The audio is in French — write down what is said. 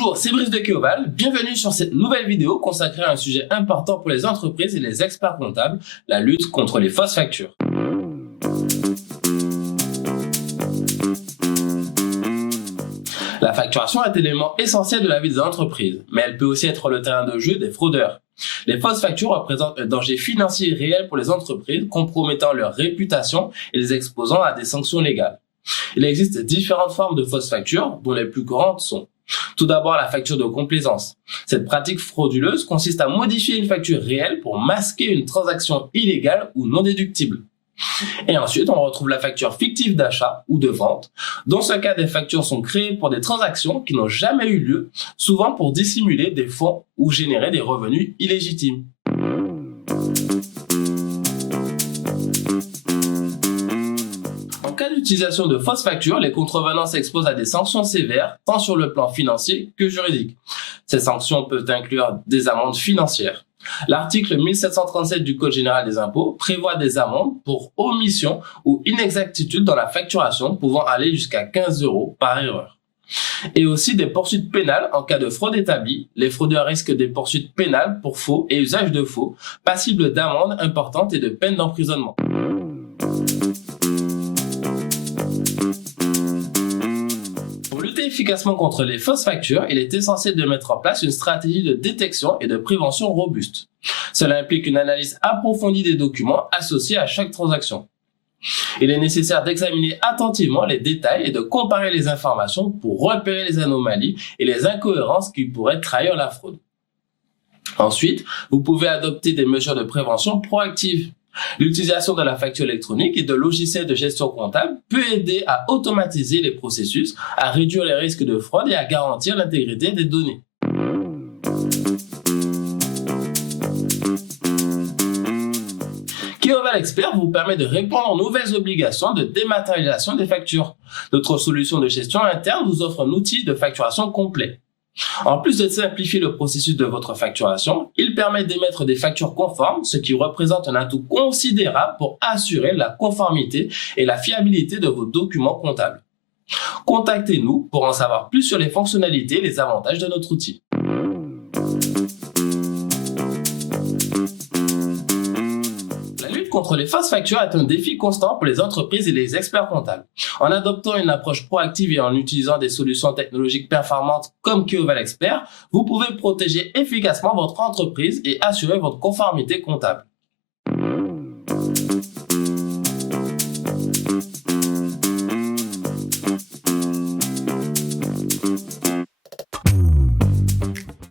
Bonjour, c'est Brice de Keoval, bienvenue sur cette nouvelle vidéo consacrée à un sujet important pour les entreprises et les experts comptables, la lutte contre les fausses factures. La facturation est un élément essentiel de la vie des entreprises, mais elle peut aussi être le terrain de jeu des fraudeurs. Les fausses factures représentent un danger financier réel pour les entreprises, compromettant leur réputation et les exposant à des sanctions légales. Il existe différentes formes de fausses factures, dont les plus courantes sont tout d'abord la facture de complaisance. Cette pratique frauduleuse consiste à modifier une facture réelle pour masquer une transaction illégale ou non déductible. Et ensuite, on retrouve la facture fictive d'achat ou de vente. Dans ce cas, des factures sont créées pour des transactions qui n'ont jamais eu lieu, souvent pour dissimuler des fonds ou générer des revenus illégitimes. En cas d'utilisation de fausses factures, les contrevenants s'exposent à des sanctions sévères, tant sur le plan financier que juridique. Ces sanctions peuvent inclure des amendes financières. L'article 1737 du Code général des impôts prévoit des amendes pour omission ou inexactitude dans la facturation pouvant aller jusqu'à 15 € par erreur. Et aussi des poursuites pénales en cas de fraude établie. Les fraudeurs risquent des poursuites pénales pour faux et usage de faux, passibles d'amendes importantes et de peines d'emprisonnement. Pour lutter efficacement contre les fausses factures, il est essentiel de mettre en place une stratégie de détection et de prévention robuste. Cela implique une analyse approfondie des documents associés à chaque transaction. Il est nécessaire d'examiner attentivement les détails et de comparer les informations pour repérer les anomalies et les incohérences qui pourraient trahir la fraude. Ensuite, vous pouvez adopter des mesures de prévention proactives. L'utilisation de la facture électronique et de logiciels de gestion comptable peut aider à automatiser les processus, à réduire les risques de fraude et à garantir l'intégrité des données. Keoval Expert vous permet de répondre aux nouvelles obligations de dématérialisation des factures. Notre solution de gestion interne vous offre un outil de facturation complet. En plus de simplifier le processus de votre facturation, il permet d'émettre des factures conformes, ce qui représente un atout considérable pour assurer la conformité et la fiabilité de vos documents comptables. Contactez-nous pour en savoir plus sur les fonctionnalités et les avantages de notre outil. Contre les fausses factures est un défi constant pour les entreprises et les experts comptables. En adoptant une approche proactive et en utilisant des solutions technologiques performantes comme Keoval Expert, vous pouvez protéger efficacement votre entreprise et assurer votre conformité comptable.